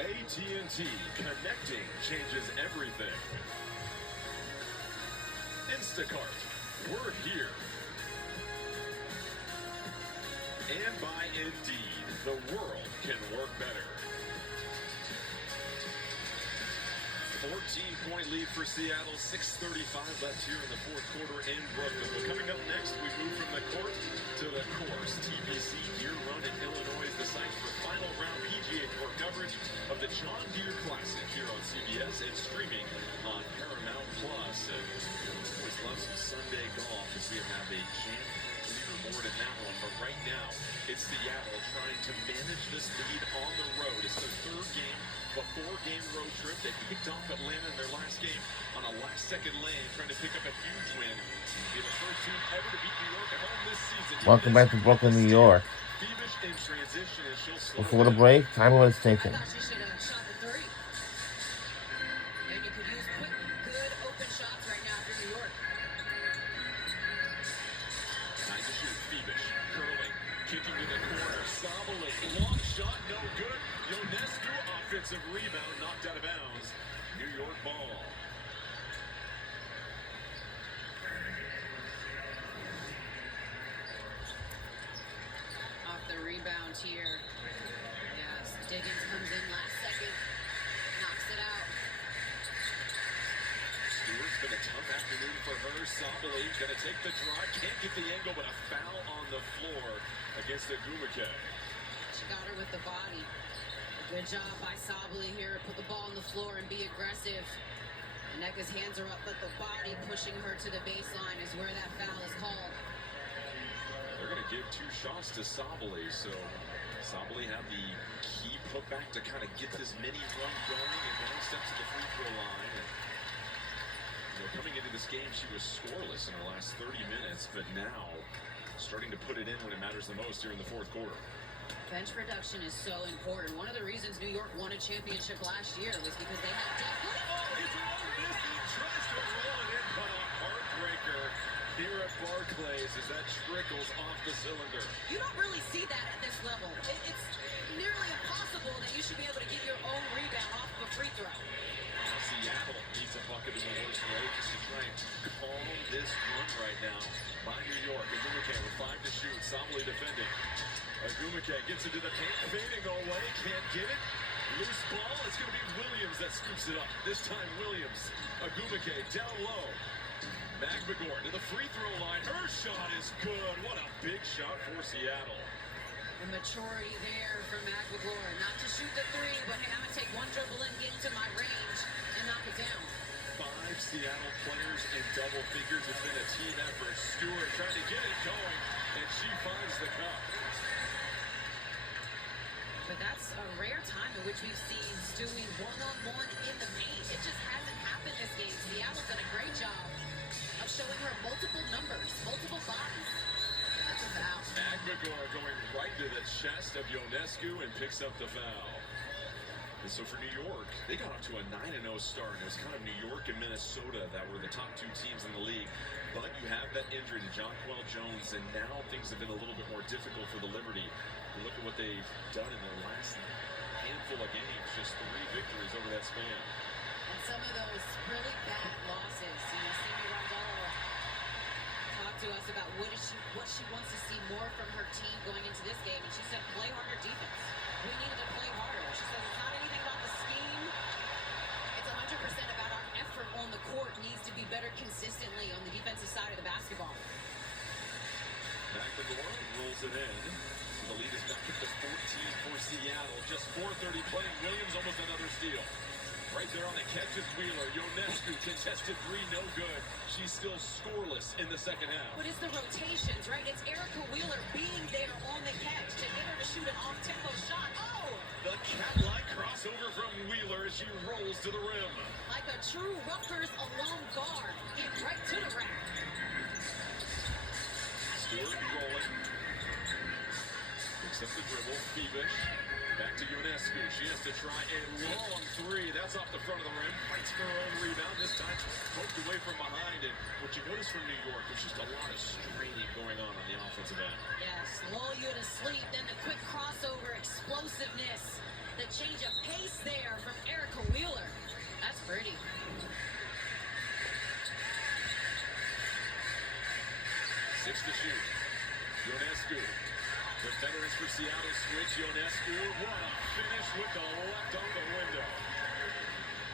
AT&T, connecting changes everything. Instacart, we're here. And by Indeed, the world can work better. 14-point lead for Seattle, 6:35 left here in the fourth quarter in Brooklyn. Well, coming up next, we move from the court to the course. TPC Deere Run in Illinois is the site for final round PGA Tour coverage of the John Deere Classic here on CBS and streaming on Paramount Plus. And always love some Sunday golf as we have a jam-packed leaderboard in that one. But right now, it's Seattle trying to manage this lead on the road. It's their third game. A four-game road trip. They picked off Atlanta in their last game on a last-second lane, trying to pick up a huge win. Be the first team ever to beat New York at home this season. Welcome back to Brooklyn, New York. In transition, and she'll slow Before the break, time was taken. I thought she should have shot the three. And you could use quick, good, open shots right now for New York. Time to shoot. Phoebish, curling, kicking to the corner. Sabally, long shot, no good. Ionescu, offensive rebound, knocked out of bounds. New York ball. Off the rebound here. Yes, Diggins comes in last second. Knocks it out. Stewart's been a tough afternoon for her. Sabally gonna take the drive. Can't get the angle, but a foul on the floor against Agumake. She got her with the body. Good job by Sabally here. Put the ball on the floor and be aggressive. Nneka's hands are up, but the body pushing her to the baseline is where that foul is called. They're going to give two shots to Sabally, so Sabally had the key put back to kind of get this mini run going, and now steps to the free throw line. And, coming into this game, she was scoreless in her last 30 minutes, but now starting to put it in when it matters the most here in the fourth quarter. Bench production is so important. One of the reasons New York won a championship last year was because they had depth. Oh, he's tries to run in, but a heartbreaker here at Barclays as that trickles off the cylinder. You don't really see that at this level. It's nearly impossible that you should be able to get your own rebound off of a free throw. Seattle needs a bucket in the worst way just to try and calm this run right now by New York. Agumake with 5 to shoot. Sabally defending. Agumake gets into the paint, fading away, can't get it. Loose ball, it's going to be Williams that scoops it up. This time Williams. Agumake down low. Magbegor to the free throw line. Her shot is good. What a big shot for Seattle. The maturity there for Magbegor. Not to shoot the three, but hey, I'm going to take one dribble and get into my range and knock it down. 5 Seattle players in double figures. It's been a team effort. Stewart trying to get it going, and she finds the cup. But that's a rare time in which we've seen Stewie one-on-one in the paint. It just hasn't happened this game. Seattle's done a great job of showing her multiple numbers, multiple bodies. That's a foul. Magbegor going right to the chest of Ionescu and picks up the foul. And so for New York, they got off to a 9-0 start. It was kind of New York and Minnesota that were the top 2 teams in the league. But you have that injury to Jonquel Jones, and now things have been a little bit more difficult for the Liberty. Look at what they've done in their last handful of games, just 3 victories over that span. And some of those really bad losses. Simi Rondolo talked to us about what she wants to see more from her team going into this game, and she said play harder defense. We needed to play harder. She says it's not anything about the scheme. It's 100% about our effort on the court needs to be better consistently on the defensive side of the basketball. Magbegor rolls it in. The lead is back up to 14 for Seattle. Just 4:30 playing. Williams almost another steal. Right there on the catch is Wheeler. Ionescu contested 3, no good. She's still scoreless in the second half. But it's the rotations, right? It's Erica Wheeler being there on the catch to get her to shoot an off-tempo shot. Oh! The cat-like crossover from Wheeler as she rolls to the rim. Like a true Rutgers alum guard. Get right to the rack. Stewart rolling. Picks up the dribble. Phoebish. Back to Ionescu. She has to try a long 3. That's off the front of the rim. Fights for her own rebound. This time poked away from behind. And what you notice from New York, there's just a lot of straining going on the offensive end. Yes, lull you to sleep. Then the quick crossover, explosiveness. The change of pace there. switch to shoot. Ionescu. The veterans for Seattle switch. Ionescu. What a finish with the left on the window.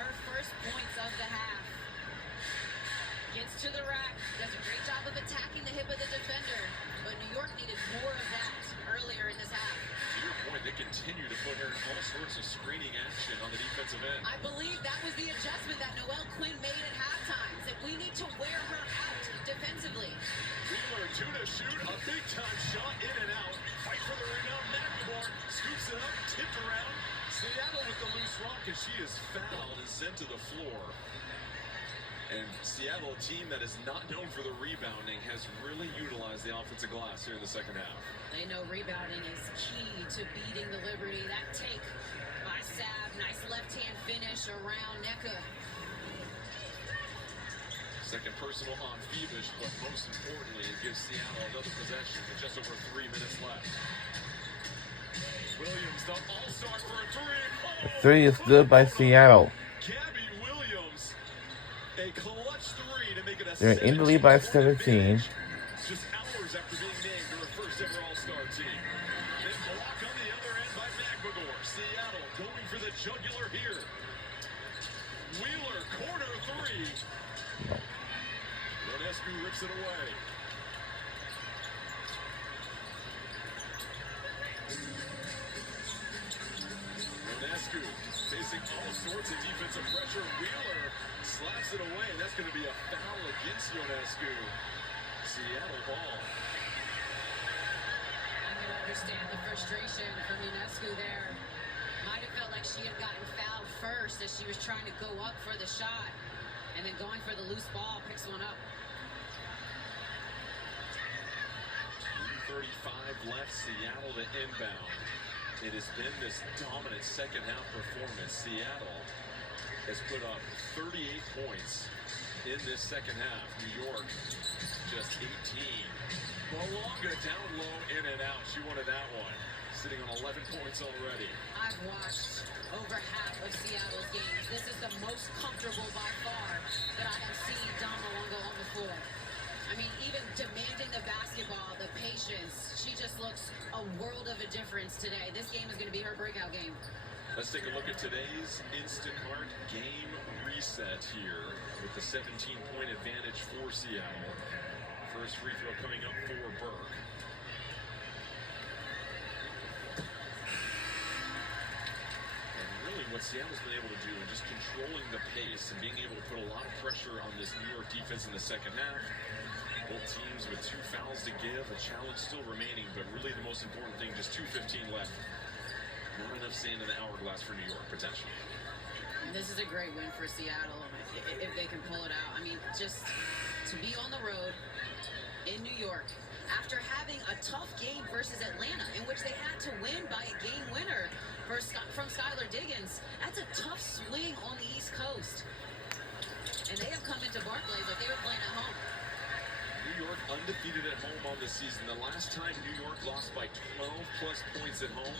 Her first points of the half. Gets to the rack. Does a great job of attacking the hip of the defender. But New York needed more of that earlier in this half. To your point, they continue to put her in all sorts of screening action on the defensive end. I believe that was the adjustment that Noelle Quinn made at halftime. That we need to wear her out defensively. Wheeler, two to shoot, a big-time shot, in and out. Fight for the rebound, McLemore scoops it up, tipped around. Seattle with the loose rock, and she is fouled and sent to the floor. And Seattle, a team that is not known for the rebounding, has really utilized the offensive glass here in the second half. They know rebounding is key to beating the Liberty. That take by Sav, nice left-hand finish around Nneka. Second personal on Phoebus, but most importantly, it gives Seattle another possession with just over 3 minutes left. Williams, the all-star for a three. Oh, Three is good by Seattle. Gabby Williams, a clutch three to make it a They're in the lead by 17. Just hours after being named to their first ever all-star team. Then block on the other end by McLemore. Seattle going for the jugular here. Wheeler, corner three. Ionescu rips it away. Ionescu facing all sorts of defensive pressure. Wheeler slaps it away, and that's going to be a foul against Ionescu. Seattle ball. I can understand the frustration from Ionescu there. Might have felt like she had gotten fouled first as she was trying to go up for the shot. And then going for the loose ball, picks one up. 3:35 left, Seattle to inbound. It has been this dominant second half performance. Seattle has put up 38 points in this second half. New York just 18. Malonga down low, in and out. She wanted that one. Sitting on 11 points already. I've watched over half of Seattle's games. This is the most comfortable by far that I have seen Dom Malonga on the floor. I mean, even demanding the basketball, the patience, she just looks a world of a difference today. This game is going to be her breakout game. Let's take a look at today's Instacart game reset here with the 17-point advantage for Seattle. First free throw coming up for Burke. What Seattle's been able to do and just controlling the pace and being able to put a lot of pressure on this New York defense in the second half. Both teams with 2 fouls to give, a challenge still remaining, but really the most important thing, just 2:15 left. Not enough sand in the hourglass for New York, potentially. This is a great win for Seattle if they can pull it out. I mean, just to be on the road in New York after having a tough game versus Atlanta in which they had to win by a game winner from Skylar Diggins. That's a tough swing on the East Coast. And they have come into Barclays like they were playing at home. New York undefeated at home on the season. The last time New York lost by 12-plus points at home,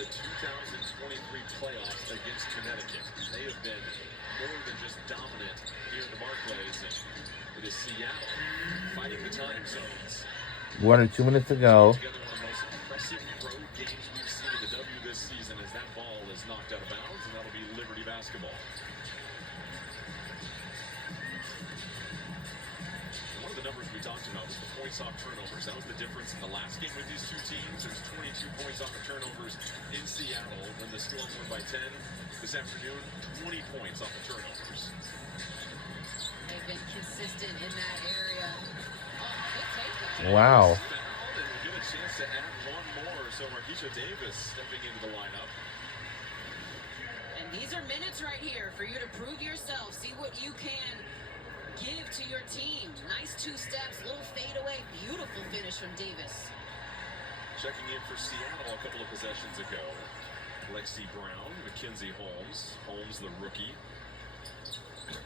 the 2023 playoffs against Connecticut. They have been more than just dominant here in the Barclays. And it is Seattle fighting the time zones. 1 or 2 minutes to go. Together one of the most impressive road games we've seen in the W this season as that ball is knocked out of bounds, and that'll be Liberty basketball. One of the numbers we talked about was the points off turnovers. That was the difference in the last game with these two teams. There's 22 points off of turnovers in Seattle when the Storm won by 10. This afternoon, 20 points off of turnovers. They've been consistent in that area. Oh, good take. Wow. Fouled, and we'll get a chance to add one more. So Marquisha Davis stepping into the lineup. And these are minutes right here for you to prove yourself. See what you can give to your team. Nice 2 steps, little fadeaway, beautiful finish from Davis. Checking in for Seattle a couple of possessions ago. Lexi Brown, Mackenzie Holmes. Holmes, the rookie. And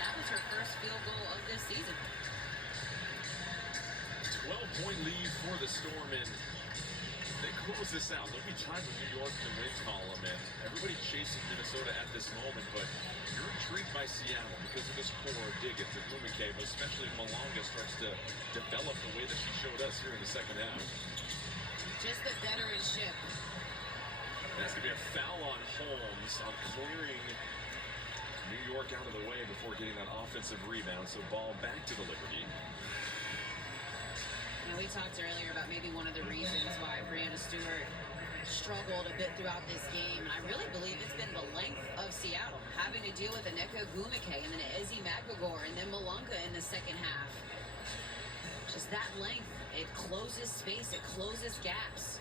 that was her first field goal of this season. 12-point lead for the Storm, and they close this out. They'll be tied with New York in the win column, and everybody chasing facing Minnesota at this moment, but you're intrigued by Seattle because of this core of Diggins and Blumenke, but especially Malonga starts to develop the way that she showed us here in the second half. Just the veteranship. That's going to be a foul on Holmes on clearing New York out of the way before getting that offensive rebound. So ball back to the Liberty. You know, we talked earlier about maybe one of the reasons why Breanna Stewart struggled a bit throughout this game. And I really believe it's been the length of Seattle, having to deal with Nneka Ogwumike and then Ezi Magagor and then Malonga in the second half. Just that length, it closes space, it closes gaps.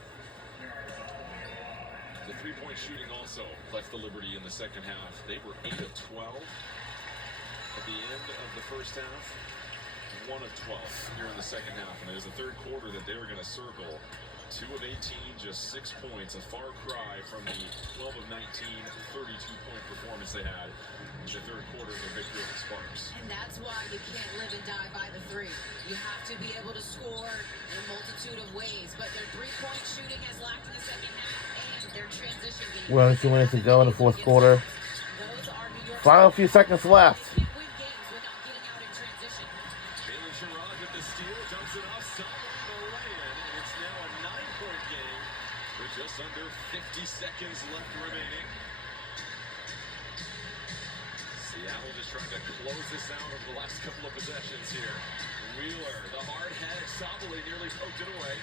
The three-point shooting also left the Liberty in the second half. They were 8 of 12 at the end of the first half. 1 of 12 here in the second half. And it was the third quarter that they were going to circle. 2 of 18, just 6 points. A far cry from the 12 of 19, 32-point performance they had in the third quarter of their victory over the Sparks. And that's why you can't live and die by the three. You have to be able to score in a multitude of ways. But their three-point shooting has lacked in the second half. Their transition game. Well, 2 minutes to go in the fourth quarter. Final few seconds left. Jalen Sherrod with the steal, dumps it off, solid the lay-in. It's now a 9-point game with just under 50 seconds left remaining. Seattle just trying to close this out over the last couple of possessions here. Wheeler, the hard head, Sabally nearly poked it away.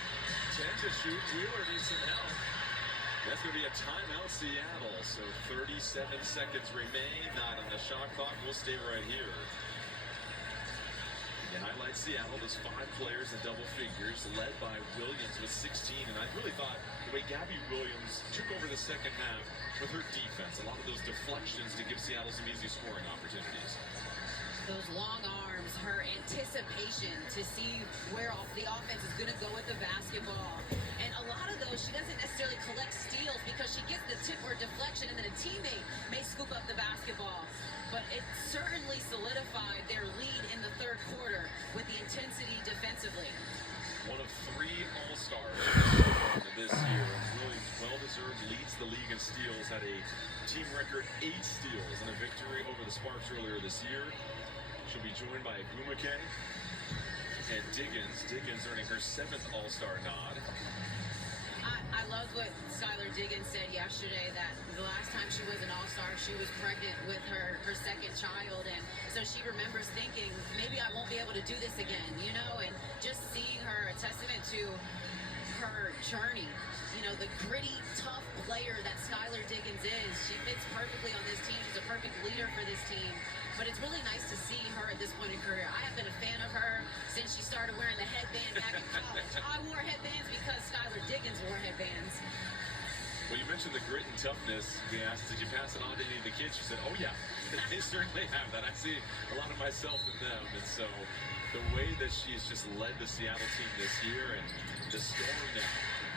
10 to shoot. Wheeler needs some help. That's going to be a timeout, Seattle. So 37 seconds remain. Not on the shot clock. We'll stay right here. You highlight Seattle. There's 5 players in double figures, led by Williams with 16. And I really thought the way Gabby Williams took over the second half with her defense, a lot of those deflections to give Seattle some easy scoring opportunities. Those long arms, her anticipation to see where the offense is going to go with the basketball. And a lot of those, she doesn't necessarily collect steals because she gets the tip or deflection and then a teammate may scoop up the basketball. But it certainly solidified their lead in the third quarter with the intensity defensively. One of 3 All-Stars this year. Williams, well-deserved, leads the league in steals, had a team record 8 steals in a victory over the Sparks earlier this year. She'll be joined by Ogwumike and Diggins. Diggins earning her 7th All-Star nod. I love what Skylar Diggins said yesterday, that the last time she was an All-Star, she was pregnant with her second child. And so she remembers thinking, maybe I won't be able to do this again, you know? And just seeing her, a testament to her journey. You know, the gritty, tough player that Skylar Diggins is. She fits perfectly on this team. She's a perfect leader for this team. But it's really nice to see her at this point in career. I have been a fan of her since she started wearing the headband back in college. I wore headbands because Skylar Diggins wore headbands. Well, you mentioned the grit and toughness. We asked, did you pass it on to any of the kids? She said, oh yeah, they certainly have that. I see a lot of myself in them. And so the way that she's just led the Seattle team this year, and the Storm now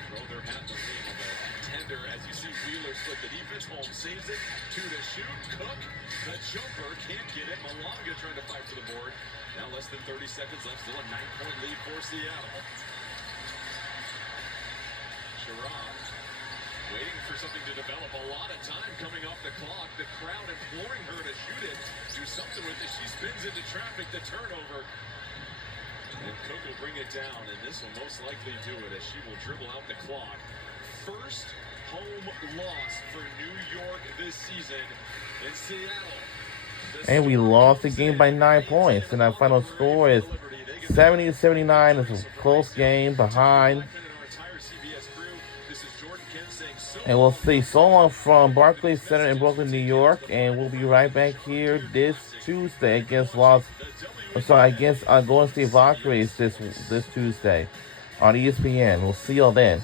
throw their hat in the ring of a contender. As you see, Wheeler split the defense. Holmes saves it. 2 to shoot. Cook, the jumper, can't get it. Malonga trying to fight for the board. Now less than 30 seconds left. Still a 9-point lead for Seattle. Sherrod waiting for something to develop. A lot of time coming off the clock. The crowd imploring her to shoot it. Do something with it. She spins into traffic. The turnover. And Cook will bring it down, and this will most likely do it as she will dribble out the clock. First home loss for New York this season in Seattle. And we lost the game by 9 points. And our final score is 70-79. It's a close game behind. And we'll see. So long from Barclays Center in Brooklyn, New York. And we'll be right back here this Tuesday against against Golden State Valkyries this Tuesday on ESPN. We'll see y'all then.